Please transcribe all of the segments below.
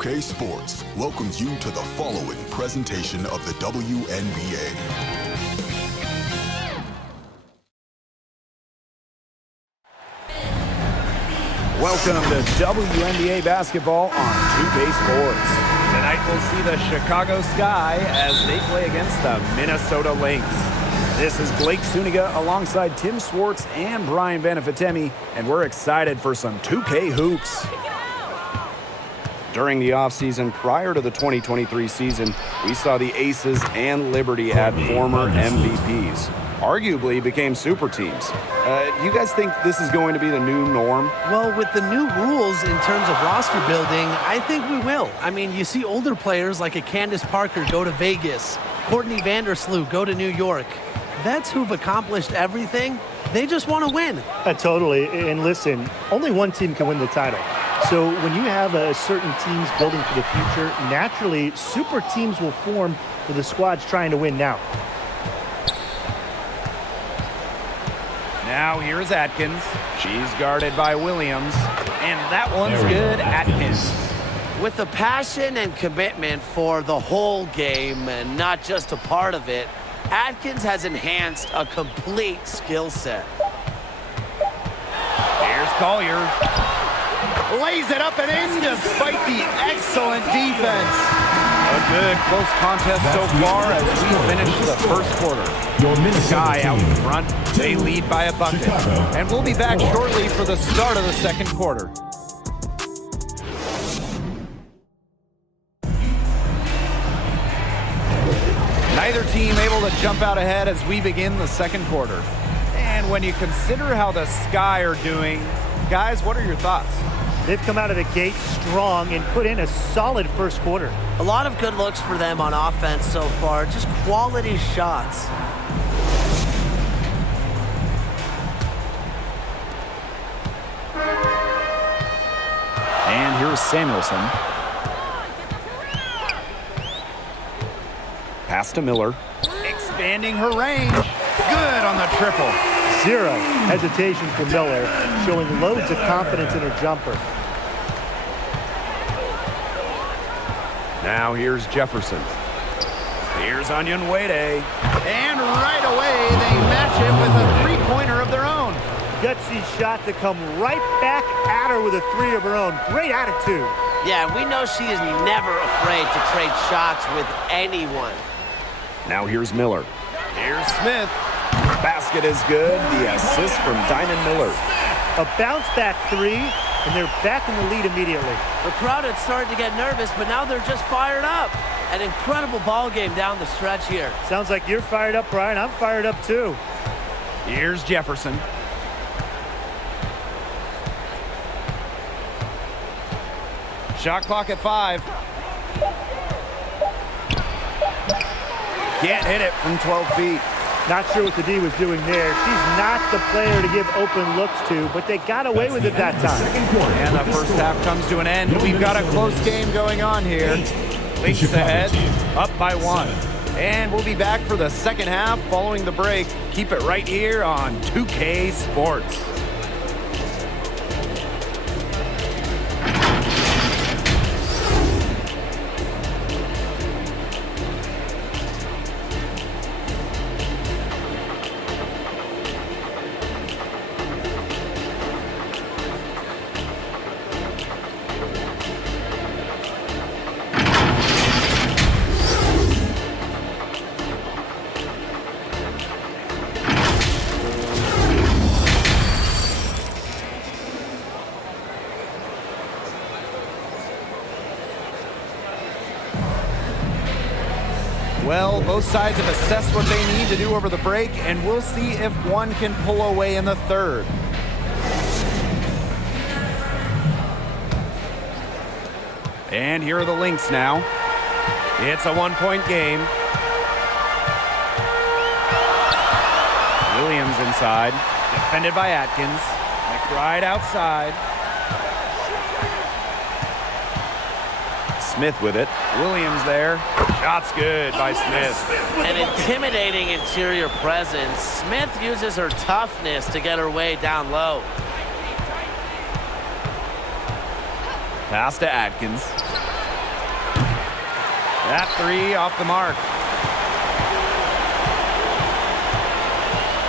2K Sports welcomes you to the following presentation of the WNBA. Welcome to WNBA basketball on 2K Sports. Tonight we'll see the Chicago Sky as they play against the Minnesota Lynx. This is Blake Suniga alongside Tim Swartz and Brian Benefitemi, and we're excited for some 2K hoops. During the offseason prior to the 2023 season, we saw the Aces and Liberty add former MVPs. Arguably became super teams. You guys think this is going to be the new norm? Well, with the new rules in terms of roster building, I think we will. I mean, you see older players like a Candace Parker go to Vegas, Courtney Vandersloot go to New York. Vets who've accomplished everything, they just want to win. Totally. And listen, only one team can win the title. So when you have certain teams building for the future, naturally, super teams will form for the squads trying to win now. Now here's Atkins. She's guarded by Williams. And that one's good. Atkins. With the passion and commitment for the whole game and not just a part of it, Atkins has enhanced a complete skill set. Here's Collier. Lays it up and in despite the excellent defense. A good close contest so far as we finish the first quarter. Sky out in front. They lead by a bucket. And we'll be back shortly for the start of the second quarter. Neither team able to jump out ahead as we begin the second quarter. And when you consider how the Sky are doing, guys, what are your thoughts? They've come out of the gate strong and put in a solid first quarter. A lot of good looks for them on offense so far, just quality shots. And here's Samuelson. Pass to Miller. Expanding her range. Good on the triple. Zero hesitation for Miller, showing loads of confidence in her jumper. Now here's Jefferson. Here's Onion Wade. And right away they match it with a three-pointer of their own. Gutsy shot to come right back at her with a three of her own. Great attitude. Yeah, we know she is never afraid to trade shots with anyone. Now here's Miller. Here's Smith. Basket is good. The assist from Diamond Miller. A bounce back three, and they're back in the lead immediately. The crowd had started to get nervous, but now they're just fired up. An incredible ball game down the stretch here. Sounds like you're fired up, Brian. I'm fired up too. Here's Jefferson. Shot clock at 5. Can't hit it from 12 feet. Not sure what the D was doing there. She's not the player to give open looks to, but they got away with it that time. And the first half comes to an end. We've got a close game going on here. Lynx ahead, up by 1. And we'll be back for the second half following the break. Keep it right here on 2K Sports. Well, both sides have assessed what they need to do over the break, and we'll see if one can pull away in the third. And here are the Lynx now. It's a one-point game. Williams inside, defended by Atkins. McBride outside. Smith with it. Williams there. Shot's good by Smith. An intimidating interior presence. Smith uses her toughness to get her way down low. Pass to Atkins. That three off the mark.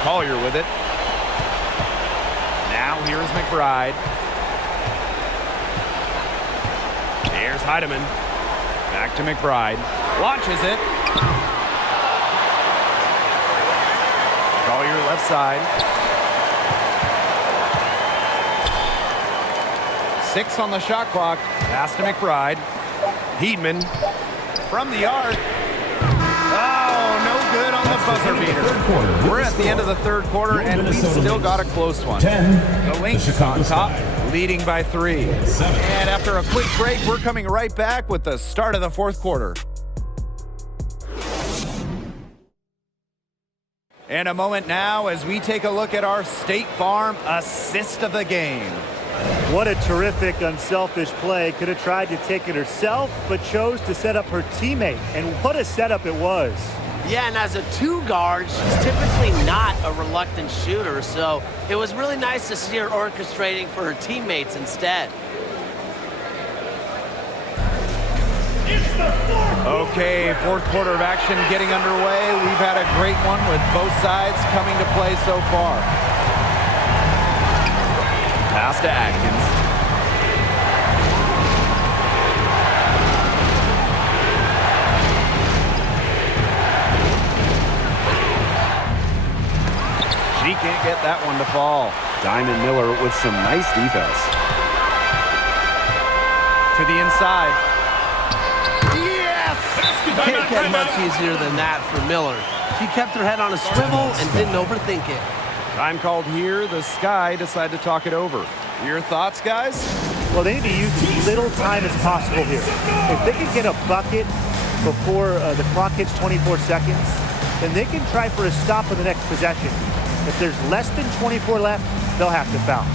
Collier with it. Now here's McBride. Here's Heidemann. Back to McBride. Launches it. Collier left side. 6 on the shot clock. Pass to McBride. Heedman from the arc. Oh, no good on the buzzer beater. We're at the end of the third quarter, and we've still got a close one. The Lynx on top, leading by 3. And after a quick break, we're coming right back with the start of the fourth quarter. And a moment now as we take a look at our State Farm assist of the game. What a terrific, unselfish play. Could have tried to take it herself, but chose to set up her teammate. And what a setup it was. Yeah, and as a 2 guard, she's typically not a reluctant shooter, so it was really nice to see her orchestrating for her teammates instead. Okay, fourth quarter of action getting underway. We've had a great one with both sides coming to play so far. Pass to Atkins. She can't get that one to fall. Diamond Miller with some nice defense. To the inside. Yes! Can't get much easier than that for Miller. She kept her head on a swivel and didn't overthink it. Time called here. The Sky decide to talk it over. Your thoughts, guys? Well, they need to use as little time as possible here. If they can get a bucket before the clock hits 24 seconds, then they can try for a stop on the next possession. If there's less than 24 left, they'll have to foul.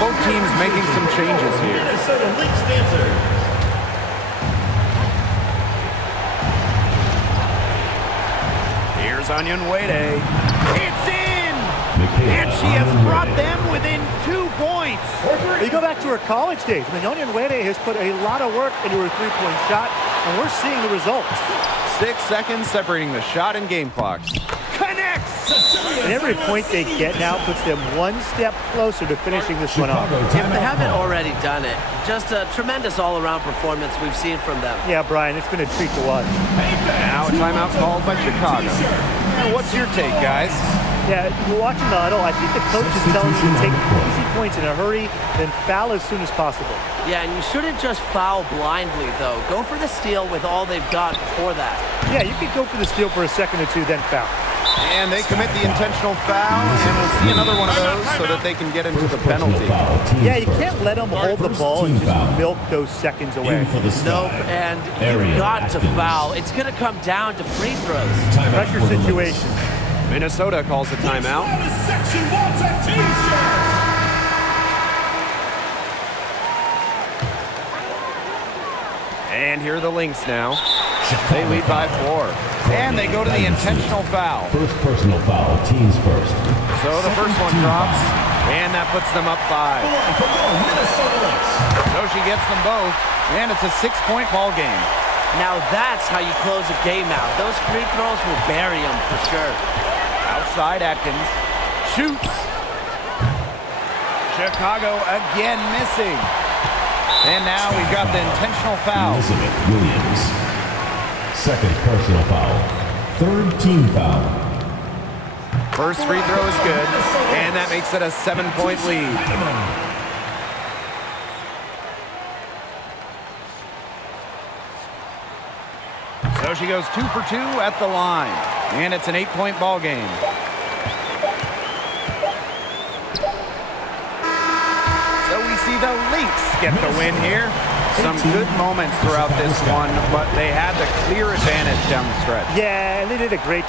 Both teams making some changes here. Here's Onyenwere. It's in! And she has brought them within 2 points. You go back to her college days. Onyenwere has put a lot of work into her three-point shot, and we're seeing the results. 6 seconds separating the shot and game clocks. Connects! And every point they get now puts them one step closer to finishing this one off. If they haven't already done it, just a tremendous all-around performance we've seen from them. Yeah, Brian, it's been a treat to watch. Now a timeout called by Chicago. What's your take, guys? Yeah, we're watching the huddle. I think the coach is telling you to take easy points in a hurry, then foul as soon as possible. Yeah, and you shouldn't just foul blindly, though. Go for the steal with all they've got before that. Yeah, you can go for the steal for a second or two, then foul. And they commit the intentional foul, and we'll see another one of those so that they can get into the penalty. Yeah, you can't let them hold the ball and just milk those seconds away. Nope, and you've got to foul. It's going to come down to free throws. Pressure situation. Minnesota calls a timeout. And here are the Lynx now. They lead by 4. And they go to the intentional foul. First personal foul, teams first. So the first one drops, and that puts them up 5. So she gets them both, and it's a 6-point ball game. Now that's how you close a game out. Those free throws will bury them for sure. Outside Atkins. Shoots. Chicago again missing. And now we've got the intentional foul. Elizabeth Williams. Second personal foul. Third team foul. First free throw is good, and that makes it a 7-point lead. So So she goes 2 for 2 at the line. And it's an 8-point ball game. So we see the Lynx get the win here. Some good moments throughout this one, but they had the clear advantage down the stretch. Yeah, and they did a great